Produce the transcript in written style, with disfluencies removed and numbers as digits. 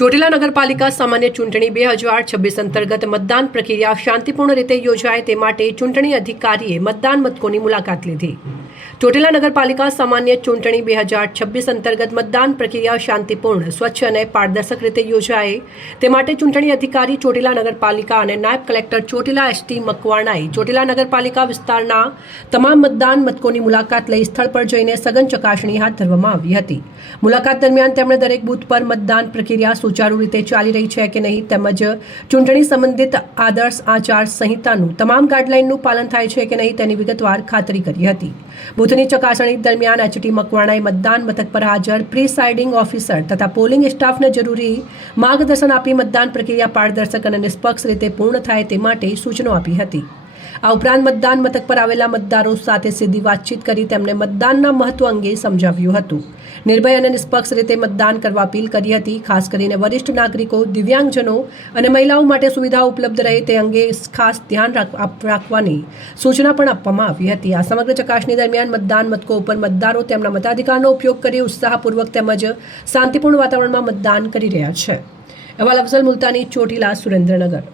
ચોટીલા નગરપાલિકા સામાન્ય ચૂંટણી 2026 અંતર્ગત મતદાન પ્રક્રિયા શાંતિપૂર્ણ રીતે યોજાય તે માટે ચૂંટણી અધિકારીએ મતદાન મથકોની મુલાકાત લીધી। ચોટીલા નગરપાલિકા સામાન્ય ચૂંટણી 2026 અંતર્ગત મતદાન પ્રક્રિયા શાંતિપૂર્ણ, સ્વચ્છ અને પારદર્શક રીતે યોજાય તે માટે ચૂંટણી અધિકારી ચોટીલા નગરપાલિકા અને નાયબ કલેક્ટર ચોટીલા એસ.ટી. મકવાણાએ ચોટીલા નગરપાલિકા વિસ્તારના તમામ મતદાન મથકોની મુલાકાત લઈ સ્થળ પર જઈને સઘન ચકાસણી હાથ ધરવામાં આવી હતી। મુલાકાત દરમિયાન તેમણે દરેક બૂથ પર મતદાન પ્રક્રિયા સુચારુ રીતે ચાલી રહી છે કે નહીં તેમજ ચૂંટણી સંબંધિત આદર્શ આચાર સંહિતાનું તમામ ગાઈડલાઈનનું પાલન થાય છે કે નહીં તેની વિગતવાર ખાતરી કરી હતી। બૂથની ચકાસણી દરમિયાન એચ.ટી. મકવાણાએ મતદાન મથક પર હાજર પ્રિસાઇડિંગ ઓફિસર તથા પોલિંગ સ્ટાફને જરૂરી માર્ગદર્શન આપી મતદાન પ્રક્રિયા પારદર્શક અને નિષ્પક્ષ રીતે પૂર્ણ થાય તે માટે સૂચનો આપી હતી। આ ઉપરાંત મતદાન મથક પર આવેલા મતદારો સાથે સીધી વાતચીત કરી તેમને મતદાનના મહત્વ અંગે સમજાવ્યું હતું। નિર્ભય અને નિષ્પક્ષ રીતે મતદાન કરવા અપીલ કરી હતી। ખાસ કરીને વરિષ્ઠ નાગરિકો, દિવ્યાંગજનો અને મહિલાઓ માટે સુવિધાઓ ઉપલબ્ધ રહે તે અંગે ખાસ ધ્યાન રાખવાની સૂચના પણ આપવામાં આવી હતી। આ સમગ્ર ચકાસણી દરમિયાન મતદાન મથકો ઉપર મતદારો તેમના મતાધિકારનો ઉપયોગ કરી ઉત્સાહપૂર્વક તેમજ શાંતિપૂર્ણ વાતાવરણમાં મતદાન કરી રહ્યા છે। અહેવાલ અફઝલ મુલ્તાની, ચોટીલા, સુરેન્દ્રનગર।